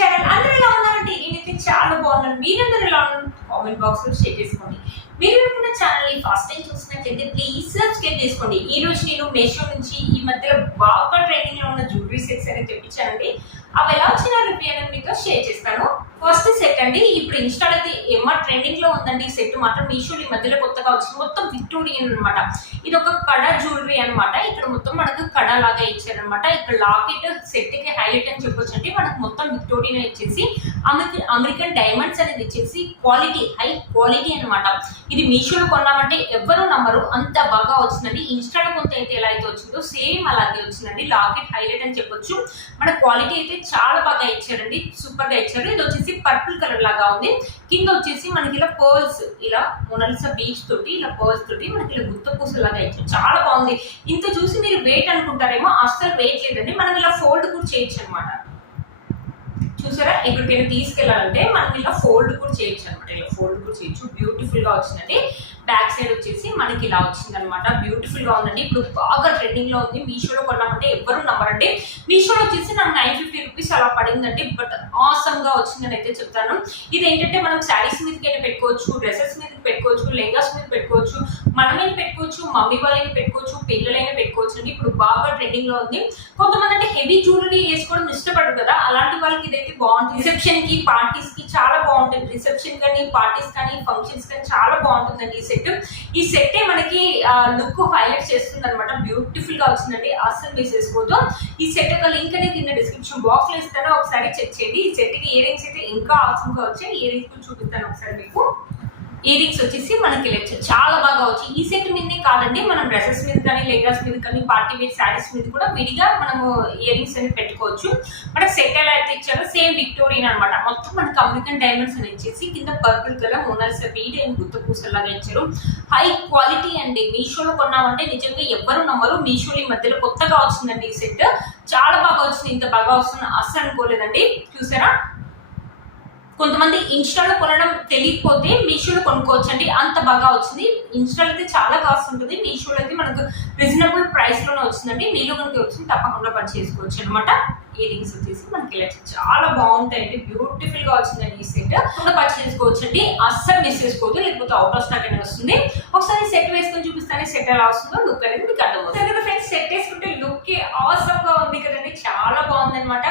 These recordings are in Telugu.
ఛానల్. అందరూ ఎలా ఉన్నారంటే నేనైతే చాలా బాగున్నాను. మీరందరూ ఎలా ఉన్నారు కామెంట్ బాక్స్ లో షేర్ చేసుకోండి. మీరు నా ఛానల్ ని ఫస్ట్ టైం చూసినట్లయితే ప్లీజ్ సబ్స్క్రైబ్ చేసుకోండి. ఈ రోజు నేను మీషో నుంచి ఈ మధ్యలో బాగా ట్రెండింగ్ లో ఉన్న జ్యువెలరీ సెట్స్ అనేది తెప్పించానండి. అవి ఎలా వచ్చిన రివ్యూ అనేది మీతో షేర్ చేస్తాను. ఫస్ట్ సెట్ అండి, ఇప్పుడు ఇన్స్టాల్ అయితే ఏమో ట్రెండింగ్ లో ఉందండి. ఈ సెట్ మాత్రం మీషో ఈ మధ్యలో కొత్తగా వచ్చింది. మొత్తం విక్టోరియన్ అనమాట. ఇది ఒక కడ జ్యువెలరీ అనమాట. ఇక్కడ మొత్తం మనకు కడ లాగా ఇచ్చారనమాట. ఇక్కడ లాకెట్ సెట్ కి హైలైట్ అని చెప్పొచ్చు అండి. మనకు మొత్తం విక్టోరియన్ ఇచ్చేసి అమెరికన్ డైమండ్స్ అనేది ఇచ్చేసి క్వాలిటీ హై క్వాలిటీ అనమాట. ఇది మీషోలో కొన్నామంటే ఎవరు నమ్మరు, అంత బాగా వచ్చిందండి. ఇన్స్టాలో కొంత అయితే ఎలా అయితే వచ్చిందో సేమ్ అలాగే వచ్చిందండి. లాకెట్ హైలైట్ అని చెప్పొచ్చు. మన క్వాలిటీ అయితే చాలా బాగా ఇచ్చారండి, సూపర్ గా ఇచ్చారు. ఇది వచ్చేసి పర్పుల్ కలర్ లాగా ఉంది. కింద వచ్చేసి మనకి ఇలా పర్ల్స్, ఇలా మొనాలిసా బీచ్ తోటి ఇలా పర్ల్స్ తోటి మనకి ఇలా గుత్త పూస లాగా ఇచ్చారు. చాలా బాగుంది. ఇంత చూసి మీరు వెయిట్ అనుకుంటారేమో, అస్సలు వెయిట్ లేదండి. మనం ఇలా ఫోల్డ్ కూడా చేయొచ్చు అనమాట. చూసారా, ఎక్కడికైనా తీసుకెళ్లాలంటే మనం ఇలా ఫోల్డ్ కూడా చేయొచ్చు అనమాట. ఇలా ఫోల్డ్ కూడా చేయొచ్చు. బ్యూటిఫుల్ గా వచ్చిందండి. బ్యాక్ సైడ్ వచ్చేసి మనకి ఇలా వచ్చింది అనమాట. బ్యూటిఫుల్ గా ఉందండి. ఇప్పుడు బాగా ట్రెండింగ్ లో ఉంది. మీషోలో కొన్నామంటే ఎవరు నమ్మరండి. మీషోలో వచ్చేసి నాకు 950 రూపీస్ అలా పడిందండి. బట్ ఆసమ్ గా వచ్చిందని అయితే చెప్తాను. ఇది ఏంటంటే మనం శారీస్ మీదకైనా పెట్టుకోవచ్చు, డ్రెస్సెస్ మీద పెట్టుకోవచ్చు, లెంగాస్ మీద పెట్టుకోవచ్చు, మనమైనా పెట్టుకోవచ్చు, మమ్మీ వాళ్ళైనా పెట్టుకోవచ్చు, పిల్లలైనా పెట్టుకోవచ్చు అండి. ఇప్పుడు బాగా ట్రెండింగ్ లో ఉంది. కొంతమంది అంటే హెవీ జ్యువెలరీ వేసుకోవడం ఇష్టపడరు కదా, అలాంటి వాళ్ళకి ఇదైతే బాగుంటుంది. రిసెప్షన్ కి, పార్టీస్ కి చాలా బాగుంటుంది. రిసెప్షన్ కానీ, పార్టీస్ కానీ, ఫంక్షన్స్ కానీ చాలా బాగుంటుందండి ఈ సెట్. ఈ సెట్ మనకి లుక్ హైలైట్ చేస్తుంది అనమాట. బ్యూటిఫుల్ గా వచ్చిందండి, అసలు మిస్ చేసుకోవద్దు. ఈ సెట్ యొక్క లింక్ అనేది కింద డిస్క్రిప్షన్ బాక్స్ లో ఇస్తాను, ఒకసారి చెక్ చేయండి. ఈ సెట్ కి ఇయర్ రింగ్స్ అయితే ఇంకా ఆసమ్ గా వచ్చాయి. ఇయర్ రింగ్స్ చూపిస్తాను ఒకసారి మీకు. ఇయర్ రింగ్స్ వచ్చేసి మనకి చాలా బాగా వచ్చి ఈ సెట్ మీదనే కాదండి, మనం డ్రెస్సెస్ మీద కానీ, లెంగాస్ మీద కానీ, పార్టీ వేర్ శారీస్ మీద కూడా విడిగా మనము ఇయర్ రింగ్స్ అనేది పెట్టుకోవచ్చు. మనకి సెట్ ఎలా అయితే ఇచ్చారో సేమ్ విక్టోరియన్ అనమాట. మొత్తం మనకి అమెరికన్ డైమండ్స్ అని ఇచ్చేసి కింద purple colour Mona Lisa bead and గుత్త పూసలాగా ఇచ్చారు. హై క్వాలిటీ అండి. మీషోలో కొన్నామంటే నిజంగా ఎవ్వరు నమ్మరు. మీషోలో ఈ మధ్యలో కొత్తగా వచ్చిందండి ఈ సెట్. చాలా బాగా వచ్చింది. ఇంత బాగా వస్తుంది అస్సలు అనుకోలేదండి. చూసారా, కొంతమంది ఇన్స్టాలో కొనడం తెలియకపోతే మీషోలో కొనుక్కోవచ్చు అండి, అంత బాగా వచ్చింది. ఇన్స్టాలో అయితే చాలా కాస్ట్ ఉంటుంది, మీషోలో అయితే మనకు రీజనబుల్ ప్రైస్ లోనే వచ్చిందండి. మీలో కనుక వచ్చింది తప్పకుండా పర్చేస్ చేసుకోవచ్చు అనమాట. ఇయర్ రింగ్స్ వచ్చేసి మనకి ఇలా చాలా బాగుంటాయండి. బ్యూటిఫుల్ గా వచ్చిందండి ఈ సెట్. కూడా పర్చేస్ చేసుకోవచ్చు అండి, అస్సలు మిస్ చేసుకోవద్దు, లేకపోతే అవుట్ ఆఫ్ స్టాక్ అనేది వస్తుంది. ఒకసారి సెట్ వేసుకొని చూపిస్తానే సెట్ ఎలా వస్తుందో లుక్ అనేది మీకు అర్థమవుతుంది కదా ఫ్రెండ్స్. సెట్ వేసుకుంటే లుక్ ఆసమ్ గా ఉంది కదండి, చాలా బాగుంది అనమాట.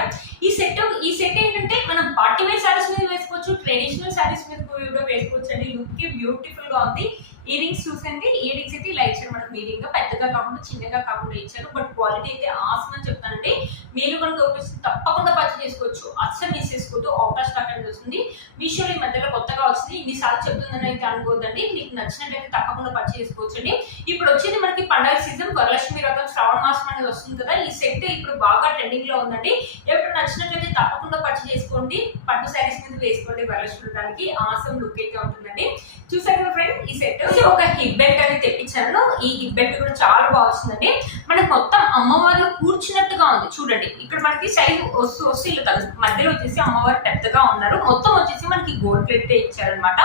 ఈ సెట్ ఏంటంటే మనం పార్టీ వేర్ సారీస్ మీద వేసుకోవచ్చు, ట్రెడిషనల్ సారీస్ మీద కూడా వేసుకోవచ్చు అండి. లుక్ బ్యూటిఫుల్ గా ఉంది. ఇయర్ రింగ్స్ చూసండి, ఇయర్ రింగ్స్ అయితే ఇలా ఇచ్చారు మనకు. మీడియం గా, పెద్దగా కాకుండా చిన్నగా కాకుండా ఇచ్చారు. బట్ క్వాలిటీ అయితే ఆసమ్ అని చెప్తానండి. మీరు కనుక తప్పకుండా పర్చేస్ చేసుకోవచ్చు, అస్సలు మిస్ చేసుకోవద్దు. అవుట్ ఆఫ్ స్టాక్ అనేది వస్తుంది. మీషోలో ఈ మధ్యలో కొత్తగా వచ్చింది. ఇన్నిసార్లు చెప్తుందని అయితే అనుకోవద్దండి. మీకు నచ్చినట్లయితే తప్పకుండా పర్చేస్ చేసుకోవచ్చు అండి. ఇప్పుడు వచ్చేది మనకి పండుగ సీజన్, వరలక్ష్మి వ్రతం, శ్రావణ మాసం అనేది వస్తుంది కదా. ఈ సెట్ ఇప్పుడు బాగా ట్రెండింగ్ లో ఉందండి. ఎప్పుడు నచ్చినట్లయితే తప్పకుండా పర్చేస్ చేసుకోండి. పట్టు శారీస్ మీద వేసుకోండి. వరలక్ష్మి వ్రతానికి ఆసమ్ లుక్ అయితే ఉంటుందండి. చూసారు కదా ఫ్రెండ్, ఈ సెట్ ఒక హిప్ బెల్ట్ అనేది తెప్పించాను. ఈ హిప్ బెల్ట్ కూడా చాలా బాగా వచ్చిందండి. మనకి మొత్తం అమ్మవారు కూర్చున్నట్టుగా ఉంది చూడండి. ఇక్కడ మనకి సైజ్ వస్తూ ఇలా మధ్యలో వచ్చేసి అమ్మవారు పెద్దగా ఉన్నారు. మొత్తం వచ్చేసి మనకి గోల్డ్ ప్లేట్ ఇచ్చారనమాట.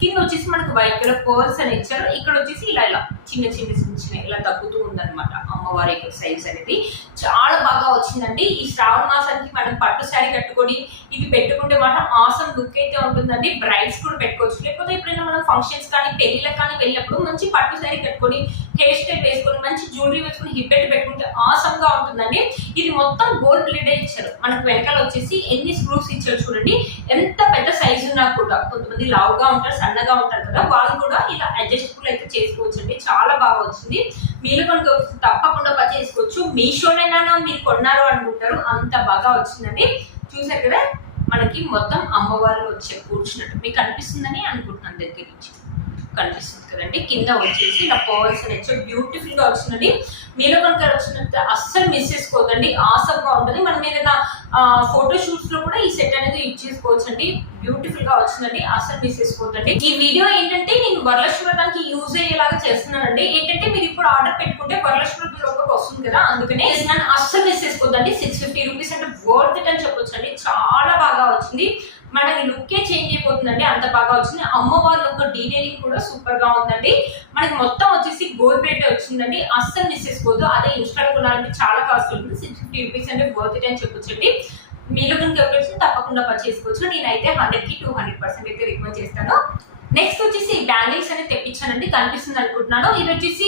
కింద వచ్చేసి మనకి వైట్ కలర్ పర్ల్స్ అని ఇచ్చారు. ఇక్కడ వచ్చేసి ఇలా ఇలా చిన్న చిన్న ఇలా తగ్గుతూ ఉందన్నమాట అమ్మవారి సైజ్ అనేది. చాలా బాగా వచ్చిందండి. ఈ శ్రావణ మాసానికి మనం పట్టు శారీ కట్టుకొని ఇది పెట్టుకుంటే మాత్రం ఆసమ్ లుక్ అయితే ఉంటుందండి. బ్రైడ్స్ కూడా పెట్టుకోవచ్చు, లేకపోతే ఎప్పుడైనా మనం ఫంక్షన్స్ కానీ, పెళ్లిళ్ళకి కానీ వెళ్ళినప్పుడు మంచి పట్టు శారీ కట్టుకొని, హెయిర్ స్టైల్ వేసుకొని, మంచి జ్యువెలరీ వేసుకొని, హిప్ బెల్ట్ పెట్టుకుంటే ఆసమ్ గా ఉంటుందండి. ఇది మొత్తం గోల్డ్ ప్లేట్ ఇచ్చారు. మనకు వెనకాల వచ్చేసి ఎన్ని స్క్రూస్ ఇచ్చారు చూడండి. ఎంత పెద్ద సైజు ఉన్నా కూడా, కొంతమంది లావుగా ఉంటారు, సన్నగా ఉంటారు కదా, వాళ్ళు కూడా ఇలా అడ్జస్టబుల్ అయితే చేసుకోవచ్చు అండి. చాలా బాగా వచ్చింది. మీరు కనుక తప్పకుండా పర్చేస్ చేసుకోవచ్చు. మీషోనైనా మీరు కొన్నారు అనుకుంటారు, అంత బాగా వచ్చిందండి. చూసారు కదా, మనకి మొత్తం అమ్మవారు వచ్చే కూర్చున్నట్టు మీకు కనిపిస్తుందని అనుకుంటున్నాను. దగ్గర నుంచి కనిపిస్తుంది కదండి. కింద వచ్చేసి ఇలా పర్ల్స్ అని వచ్చి బ్యూటిఫుల్ గా వచ్చిందండి. మీలో కనుక వచ్చినట్టు అస్సలు మిస్ చేసుకోవద్దండి, ఆసమ్ గా ఉంటుంది. మనం ఏదైనా ఫోటో షూట్స్ లో కూడా ఈ సెట్ అనేది యూజ్ చేసుకోవచ్చు అండి. బ్యూటిఫుల్ గా వచ్చిందండి, అస్సలు మిస్ చేసుకోవద్దండి. ఈ వీడియో ఏంటంటే నేను వరలక్ష్మి వ్రతానికి యూజ్ అయ్యేలాగా చేస్తున్నానండి. ఏంటంటే మీరు ఇప్పుడు ఆర్డర్ పెట్టుకుంటే వరలక్ష్మి వ్రతం లోపలికి వస్తుంది కదా, అందుకనే అస్సలు మిస్ చేసుకోవద్దండి. 650 రూపీస్ అంటే వర్త్ ఇట్ అని చెప్పొచ్చు అండి. చాలా బాగా వచ్చింది. మనకి లుక్కే చేంజ్ అయిపోతుందండి, అంత బాగా వచ్చింది. అమ్మవారి యొక్క డీటెయిలింగ్ కూడా సూపర్ గా ఉందండి. మనకి మొత్తం వచ్చేసి గోల్డ్ ప్లేట్ వచ్చిందండి, అస్సలు మిస్ చేసుకోవద్దు. అదే ఇన్స్టాల్ కొనాలంటే చాలా కాస్ట్ ఉంటుంది. 650 రూపీస్ అంటే వర్త్ ఇట్ అని చెప్పొచ్చండి. మీలో కనుక ఎవరు తప్పకుండా పర్చేస్ చేసుకోవచ్చు. నేనైతే 100కి 200% అయితే రికమెండ్ చేస్తాను. నెక్స్ట్ వచ్చేసి బ్యాంగిల్స్ అనేది తెప్పించానండి, కనిపిస్తుంది అనుకుంటున్నాను. ఇది వచ్చేసి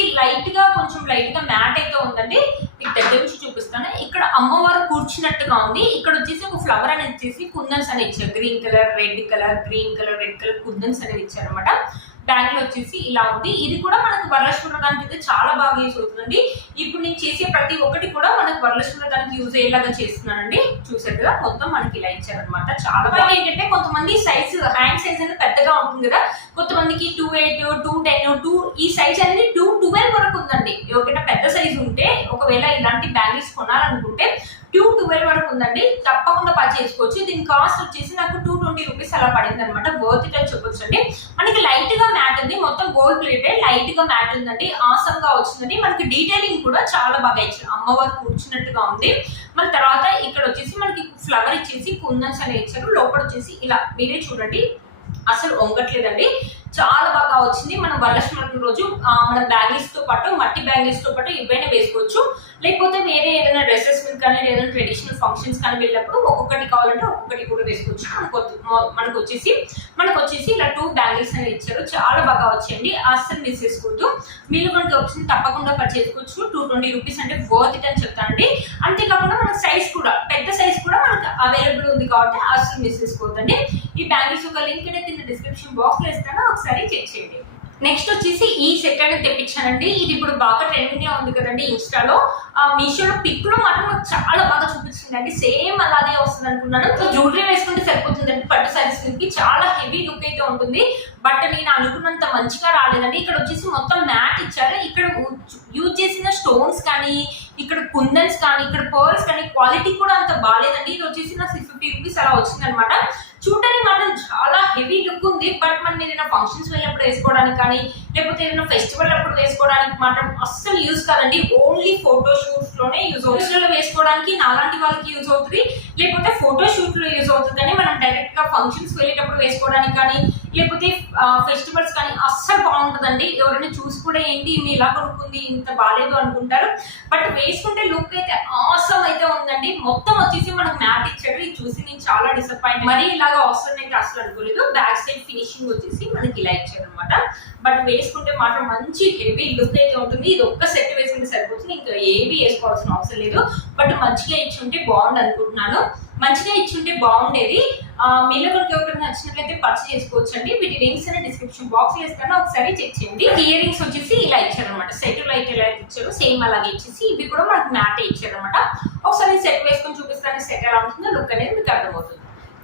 కొంచెం లైట్ గా మ్యాట్ అయితే ఉందండి. మీకు దగ్గర నుంచి చూపిస్తాను. ఇక్కడ అమ్మవారు కూర్చున్నట్టుగా ఉంది. ఇక్కడ వచ్చేసి ఒక ఫ్లవర్ అనేది ఇచ్చేసి కుందన్స్ అనేది ఇచ్చారు. Green colour, red colour, green colour, red colour kundans అనేది ఇచ్చారు అనమాట. బ్యాంగిల్ వచ్చేసి ఇలా ఉంది. ఇది కూడా మనకు వరలక్ష్మి వ్రతానికి అయితే చాలా బాగా యూజ్ అవుతుందండి. ఇప్పుడు నేను చేసే ప్రతి ఒక్కటి కూడా మనకు వరలక్ష్మి వ్రతానికి యూజ్ అయ్యేలాగా చేస్తున్నానండి. చూసారు కదా, మొత్తం మనకి ఇలా ఇచ్చారనమాట. చాలా బాగా ఏంటంటే కొంతమంది సైజ్ హ్యాండ్ సైజ్ అనేది పెద్దగా ఉంటుంది కదా, కొంతమందికి 2.8, 2.10, ఈ సైజ్ అనేది 2.12 వరకు ఉందండి. ఎవరికైనా పెద్ద సైజ్ ఉంటే ఒకవేళ ఇలాంటి బ్యాంగిల్స్ కొనాలనుకుంటే 2.12 వరకు ఉందండి. తప్పకుండా పర్చేస్ చేసుకోవచ్చు. దీని కాస్ట్ వచ్చేసి నాకు 220 రూపీస్ అలా పడింది అనమాట. వర్త్ ఇట్ అని చెప్పొచ్చు అండి. మనకి లైట్ గా మ్యాట్ ఉంది, మొత్తం గోల్డ్ ప్లేటెడ్ లైట్ గా మ్యాట్ ఉందండి. ఆసమ్ గా వచ్చిందండి. మనకి డీటెయిలింగ్ కూడా చాలా బాగా ఇచ్చారు. అమ్మవారు కూర్చున్నట్టుగా ఉంది. మన తర్వాత ఇక్కడ వచ్చేసి మనకి ఫ్లవర్ ఇచ్చేసి కుందన్స్ అనేవి ఇచ్చారు. లోపల వచ్చేసి ఇలా మీరే చూడండి, అసలు వంగట్లేదండి. చాలా బాగా వచ్చింది. మనం వరలక్ష్మి వ్రతం రోజు మన బ్యాంగిల్స్ తో పాటు మట్టి బ్యాంగిల్స్ తో పాటు ఇవైనా వేసుకోవచ్చు. లేకపోతే వేరే ఏదైనా డ్రెస్సెస్ మీద కానీ ఏదైనా ట్రెడిషనల్ ఫంక్షన్స్ కానీ వెళ్ళినప్పుడు ఒక్కొక్కటి కావాలంటే ఒక్కొక్కటి కూడా వేసుకోవచ్చు. మనకు వచ్చేసి ఇలా 2 బ్యాంగిల్స్ అనేది ఇచ్చారు. చాలా బాగా వచ్చాయండి. అస్సలు మిస్ చేసుకోవద్దు. మీరు కనుక వచ్చింది తప్పకుండా పర్చేస్ చేసుకోవచ్చు. 220 రూపీస్ అంటే వర్త్ ఇట్ అని చెప్తానండి. అంతేకాకుండా మన సైజ్ కూడా పెద్ద సైజ్ కూడా మనకు అవైలబుల్ ఉంది కాబట్టి అస్సలు మిస్ చేసుకోవద్దండి. ఈ బ్యాంగిల్స్ ఒక లింక్ అనేది కింద డిస్క్రిప్షన్ బాక్స్ లో ఇస్తాను, ఒకసారి చెక్ చేయండి. నెక్స్ట్ వచ్చేసి ఈ సెట్ అనేది తెప్పించానండి. ఇది ఇప్పుడు బాగా ట్రెండింగ్ గా ఉంది కదండి ఇన్స్టాలో. మీషోలో పిక్ లో మాత్రం నాకు చాలా బాగా చూపించిందండి. సేమ్ అలాగే వస్తుంది అనుకున్నాను. జ్యువెలరీ వేసుకుంటే సరిపోతుందండి. పట్టు సారీస్ కి చాలా హెవీ లుక్ అయితే ఉంటుంది. బట్ నేను అనుకున్నంత మంచిగా రాలేదండి. ఇక్కడ వచ్చేసి మొత్తం మ్యాట్ ఇచ్చారు. ఇక్కడ యూజ్ చేసిన స్టోన్స్ కానీ, ఇక్కడ కుందన్స్ కానీ, ఇక్కడ పర్ల్స్ కానీ క్వాలిటీ కూడా అంత బాగాలేదండి. ఇది వచ్చేసి నాకు 650 రూపీస్ అలా వచ్చింది అనమాట. చూడడానికి మాత్రం చాలా హెవీ లుక్ ఉంది. బట్ మనం ఏదైనా ఫంక్షన్స్ వెళ్ళినప్పుడు వేసుకోవడానికి కానీ, లేకపోతే ఏదైనా ఫెస్టివల్ అప్పుడు వేసుకోవడానికి మాత్రం అస్సలు యూజ్ కాదండి. ఓన్లీ ఫోటో షూట్స్ లోనే యూజ్ అవుతుంది. వేసుకోవడానికి నాలాంటి వాళ్ళకి యూజ్ అవుతుంది, లేకపోతే ఫోటో షూట్ లో యూజ్ అవుతుంది. కానీ మనం డైరెక్ట్ గా ఫంక్షన్స్ వెళ్ళేటప్పుడు వేసుకోవడానికి కానీ, లేకపోతే ఫెస్టివల్స్ కానీ అస్సలు బాగుంటుందండి. ఎవరైనా చూసి కూడా ఏంటి మీ ఇలా కొనుక్కుంది ఇంత బాగాలేదు అనుకుంటారు. బట్ వేసుకుంటే లుక్ అయితే ఆసమ్ అయితే ఉందండి. మొత్తం వచ్చేసి మనకు మ్యాట్ ఇచ్చాడు. ఇది చూసి నేను చాలా డిసప్పాయింట్. మరి ఇలాగా అవసరం అయితే అసలు అనుకోలేదు. బ్యాక్ సైడ్ ఫినిషింగ్ వచ్చేసి మనకి ఇలా ఇచ్చారు అనమాట. బట్ వేసుకుంటే మాత్రం మంచి హెవీ లుక్ అయితే ఉంటుంది. ఇది ఒక్క సెట్ వేసుకుంటే సరిపోతుంది, ఇంకా ఏవి వేసుకోవాల్సిన అవసరం లేదు. బట్ మంచిగా ఇచ్చుంటే బాగుంది అనుకుంటున్నాను. మంచిగా ఇచ్చుంటే బాగుండేది. మీలో కనుక ఎవరికి నచ్చినట్లయితే పర్చేస్ చేసుకోవచ్చు అండి. వీటి లింక్స్ అనేది డిస్క్రిప్షన్ బాక్స్ లో ఇస్తాను, ఒకసారి చెక్ చేయండి. ఇయర్ రింగ్స్ వచ్చేసి ఇలా ఇచ్చారు అనమాట. సెట్ లో అయితే ఇలా ఇచ్చారు, సేమ్ అలాగే ఇచ్చేసి ఇవి కూడా మనకు మ్యాట్ ఇచ్చారు అనమాట. ఒకసారి సెట్ వేసుకొని చూపిస్తాను. సెట్ ఎలా ఉంటుందో లుక్ అనేది మీకు అర్థమవుతుంది.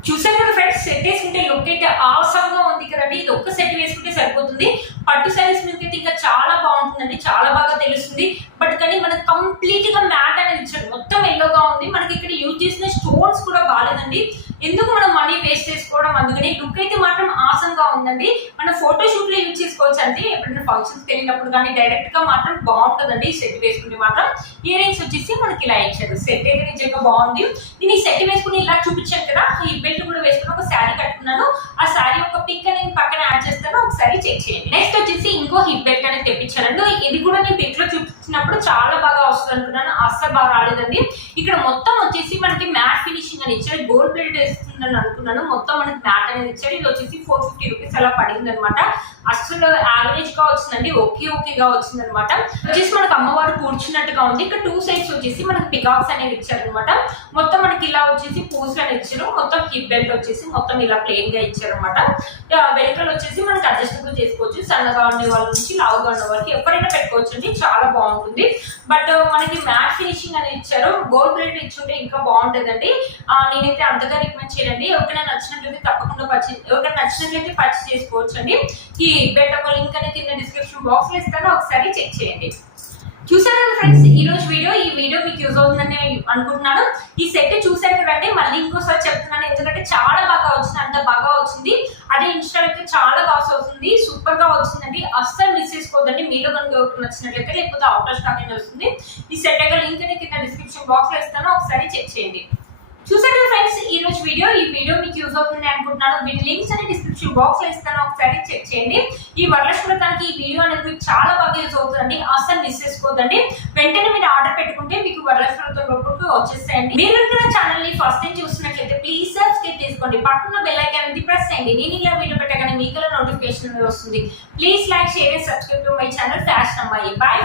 చూసారు కదా ఫ్రెండ్స్, సెట్ వేసుకుంటే లుక్ అయితే ఆసంగా ఉంది కదండి. ఇది ఒక్క సెట్ వేసుకుంటే సరిపోతుంది. పట్టు సారీస్ మీద అయితే ఇంకా చాలా బాగుంటుందండి, చాలా బాగా తెలుస్తుంది. బట్ కానీ మనకు కంప్లీట్ గా మ్యాట్ అనేది ఇచ్చాడు. మొత్తం ఎల్లోగా ఉంది. మనకి ఇక్కడ యూజ్ చేసిన స్టోన్స్ కూడా బాగాలేదండి. ఎందుకు మనం మనీ వేస్ట్ చేసుకోవడం, అందుకని లుక్ అయితే మాత్రం ఆసంగా ఉందండి. మన ఫోటో షూట్ లో యూజ్ చేసుకోవచ్చు అండి. ఎప్పుడైనా ఫంక్షన్స్ వెళ్ళినప్పుడు కానీ డైరెక్ట్ గా మాత్రం బాగుంటుందండి. సెట్ వేసుకుంటే మాత్రం ఇయర్ రింగ్స్ వచ్చేసి మనకి ఇలా ఇచ్చారు. సెట్ అయితే నిజంగా బాగుంది. నేను ఈ సెట్ వేసుకుని ఇలా చూపించాను కదా, ఈ బెల్ట్ కూడా వేసుకుని ఒక శారీ కట్టుకున్నాను. ఆ శారీ ఒక పిక్ నేను పక్కన యాడ్ చేస్తాను, ఒకసారి చెక్ చేయండి. నెక్స్ట్ వచ్చేసి ఇంకో హిప్ బెల్ట్ అనేది తెప్పించానండి. ఇది కూడా నేను పిక్ లో చూపించినప్పుడు చాలా బాగా వస్తుంది అనుకున్నాను, అస్సలు బాగా రాలేదండి. ఇక్కడ మొత్తం వచ్చేసి మనకి మ్యాట్ ఫినిషింగ్ అని ఇచ్చారు. గోల్డ్ ప్లేట్ వేస్తుందని అనుకున్నాను, మొత్తం మనకి మ్యాట్ అనేది ఇచ్చారు. ఇది వచ్చేసి 450 రూపీస్ అలా పడింది అనమాట. అసలు యావరేజ్ గా వచ్చిందండి, ఓకేగా వచ్చింది అనమాట. వచ్చేసి మనకు అమ్మవారు కూర్చున్నట్టుగా ఉంది. ఇక్కడ 2 సైడ్స్ వచ్చేసి మనకి పికాక్స్ అనేది ఇచ్చారు అనమాట. మొత్తం మనకి ఇలా వచ్చేసి పూసలు అని ఇచ్చారు. మొత్తం హిప్ బెల్ట్ వచ్చేసి మొత్తం ఇలా ప్లెయిన్ గా ఇచ్చారు అనమాట. వెనకాల వచ్చేసి మనకి అడ్జస్టబుల్ చేసుకోవచ్చు. సన్నగా ఉండే వాళ్ళ నుంచి లావుగా ఉన్న వాళ్ళకి ఎవరైనా పెట్టుకోవచ్చు అండి, చాలా బాగుంటుంది. బట్ మనకి మ్యాట్ ఫినిషింగ్ అనేది ఇచ్చారు. గోల్డ్ ప్లేట్ ఇచ్చుంటే ఇంకా బాగుంటుందండి. నేనైతే అంతగా రికమెండ్ చేయండి. ఎవరికైనా నచ్చినట్లయితే తప్పకుండా పర్చేస్ చేసుకోవచ్చు అండి. ఈ బెల్ట్ ఒక లింక్ అనేది కింద డిస్క్రిప్షన్ బాక్స్ లో ఇస్తాను, ఒకసారి చెక్ చేయండి. చూసారు కదా ఫ్రెండ్స్, ఈ వీడియో మీకు యూజ్ అవుతుందని అనుకుంటున్నాను. ఈ సెట్ చూసారు కదండి, మళ్ళీ ఇంకోసారి చెప్తున్నాను ఎందుకంటే చాలా బాగా వచ్చింది, అంత బాగా వచ్చింది. అదే ఇన్స్టా అయితే చాలా కాస్ట్ అవుతుంది, సూపర్ గా వచ్చిందండి. అస్సలు మిస్ చేసుకోవద్దండి. మీలో కనుక ఎవరికి నచ్చినట్లయితే, లేకపోతే అవుట్ ఆఫ్ స్టాక్ అనేది వస్తుంది. ఈ సెట్ యొక్క లింక్ అనేది కింద డిస్క్రిప్షన్ బాక్స్ లో ఇస్తాను, ఒకసారి చెక్ చేయండి. చూసారు కదా ఫ్రెండ్స్, ఈ వీడియో మీకు యూజ్ అవుతుంది అనుకుంటున్నాను. వీటి లింక్స్ అనేది డిస్క్రిప్షన్ బాక్స్ లో ఇస్తాను, ఒకసారి చెక్ చేయండి. ఈ వరలక్ష్మి వ్రతానికి ఈ వీడియో అనేది మీకు చాలా బాగా యూజ్ అవుతుందండి, అస్సలు మిస్ చేసుకోవద్దండి. వెంటనే మీరు ఆర్డర్ పెట్టుకుంటే మీకు వరలక్ష్మి వ్రతం లోపలికి వచ్చేస్తాయండి. మీరు ఛానల్ ని ఫస్ట్ టైం చూస్తున్నట్లయితే చేసుకోండి. పక్కన బెల్ ఐకాన్ అనేది ప్రెస్ చేయండి. నేను ఇలా వీడియో పెట్టగానే మీకు నోటిఫికేషన్ అనేది వస్తుంది. Please like, share and subscribe to my channel fashion అమ్మాయి. బాయ్.